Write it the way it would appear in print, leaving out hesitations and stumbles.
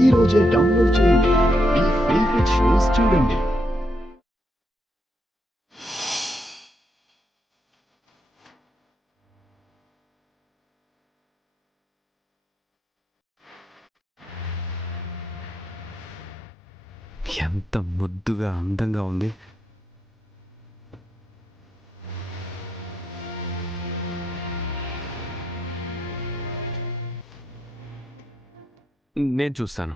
ఈ రోజే డౌన్లోడ్ చేయండి. మీ ఫేవరెట్ షోస్ చూడండి. ఎంత ముద్దుగా అందంగా ఉంది. నేను చూస్తాను.